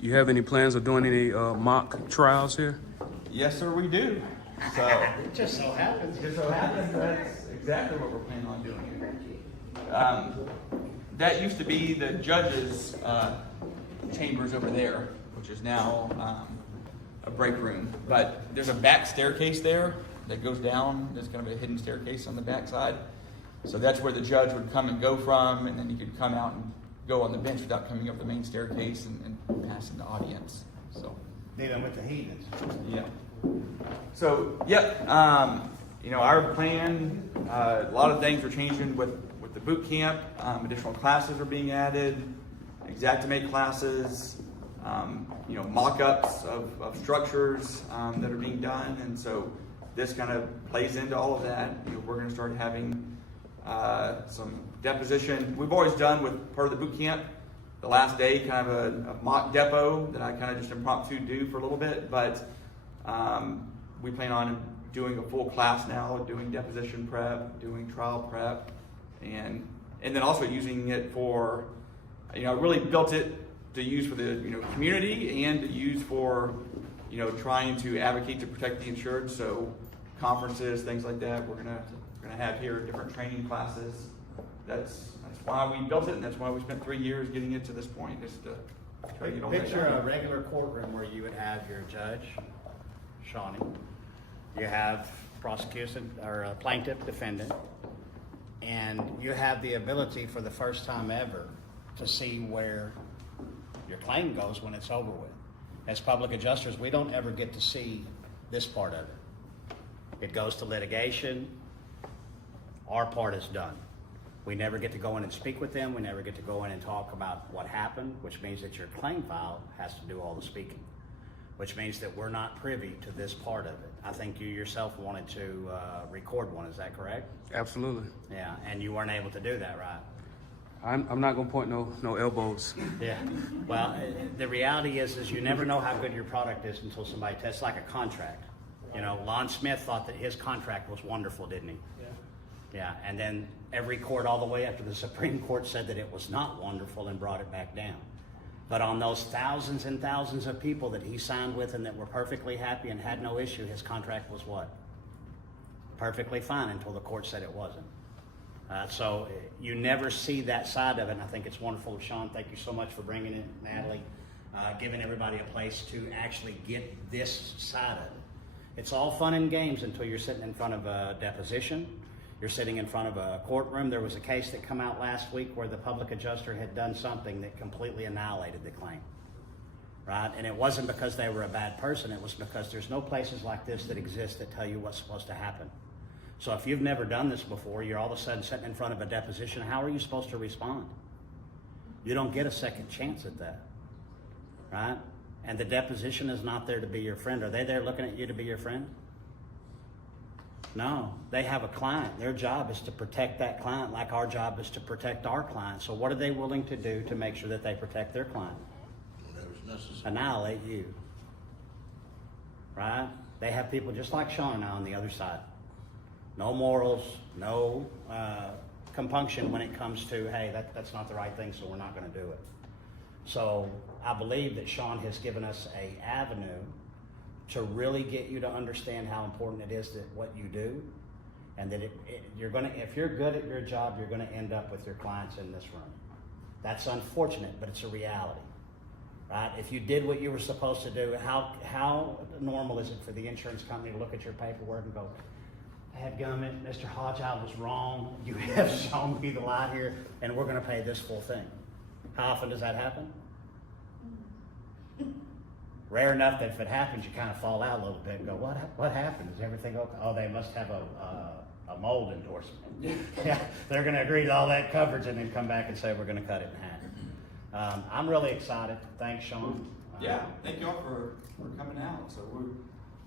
You have any plans of doing any mock trials here? Yes, sir, we do. So It just so happens. that's exactly what we're planning on doing here. That used to be the judge's chambers over there, which is now a break room. But there's a back staircase there that goes down. There's kind of a hidden staircase on the back side. So that's where the judge would come and go from, and then you could come out and go on the bench without coming up the main staircase and passing the audience. So Dealing with the heathens. yeah. So yep. Our plan. A lot of things are changing with the boot camp. Additional classes are being added. Xactimate classes. Mock-ups of structures that are being done, and so this kind of plays into all of that. We're going to start having some deposition. We've always done with part of the boot camp, the last day, kind of a mock depo that I kind of just impromptu do for a little bit, but we plan on doing a full class now, doing deposition prep, doing trial prep, and then also using it for, I really built it to use for the community and to use for trying to advocate to protect the insured. So conferences, things like that, we're gonna have here different training classes. That's why we built it, and that's why we spent 3 years getting it to this point, just to try to get all that Picture done. a regular courtroom where you would have your judge, Shawnee, you have prosecution or a plaintiff, defendant, and you have the ability for the first time ever to see where your claim goes when it's over with. As public adjusters, we don't ever get to see this part of it. It goes to litigation. Our part is done. We never get to go in and speak with them. We never get to go in and talk about what happened, which means that your claim file has to do all the speaking, which means that we're not privy to this part of it. I think you yourself wanted to record one, is that correct? Absolutely. Yeah, and you weren't able to do that, right? I'm not gonna point no elbows. Yeah. Well, the reality is you never know how good your product is until somebody tests, like a contract. Lon Smith thought that his contract was wonderful, didn't he? Yeah, and then every court all the way up to the Supreme Court said that it was not wonderful and brought it back down. But on those thousands and thousands of people that he signed with and that were perfectly happy and had no issue, his contract was what? Perfectly fine until the court said it wasn't. So you never see that side of it, and I think it's wonderful. Sean, thank you so much for bringing it, Natalie, giving everybody a place to actually get this side of it. It's all fun and games until you're sitting in front of a deposition. You're sitting in front of a courtroom. There was a case that came out last week where the public adjuster had done something that completely annihilated the claim, right? And it wasn't because they were a bad person. It was because there's no places like this that exist that tell you what's supposed to happen. So if you've never done this before, you're all of a sudden sitting in front of a deposition, how are you supposed to respond? You don't get a second chance at that, right? And the deposition is not there to be your friend. Are they there looking at you to be your friend? No, they have a client. Their job is to protect that client like our job is to protect our client. So what are they willing to do to make sure that they protect their client? Whatever's necessary. Annihilate you, right? They have people just like Sean and I on the other side. No morals, no compunction when it comes to, hey, that's not the right thing, so we're not going to do it. So I believe that Sean has given us an avenue to really get you to understand how important it is that what you do, and that you're going to, if you're good at your job, you're going to end up with your clients in this room. That's unfortunate, but it's a reality, right? If you did what you were supposed to do, how normal is it for the insurance company to look at your paperwork and go, "Dadgummit, Mr. Hodge, I was wrong. You have shown me the light here, and we're going to pay this full thing." How often does that happen? Rare enough that if it happens, you kind of fall out a little bit and go, what happened? Is everything okay? Oh, they must have a mold endorsement. Yeah, they're going to agree to all that coverage and then come back and say, we're going to cut it in half. I'm really excited. Thanks, Sean. Yeah, thank you all for coming out. So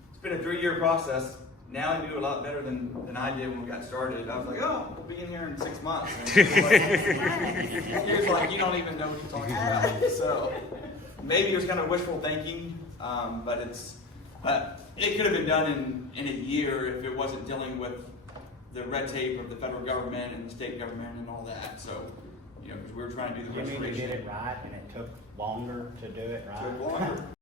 it's been a 3-year process. Now I do a lot better than I did when we got started. I was like, oh, we'll be in here in 6 months. And he was like, you don't even know what you're talking about. So maybe it was kind of wishful thinking, but it could have been done in a year if it wasn't dealing with the red tape of the federal government and the state government and all that. So you know, because we were trying to do the You mean to restoration. get it right and it took longer to do it right? Took longer.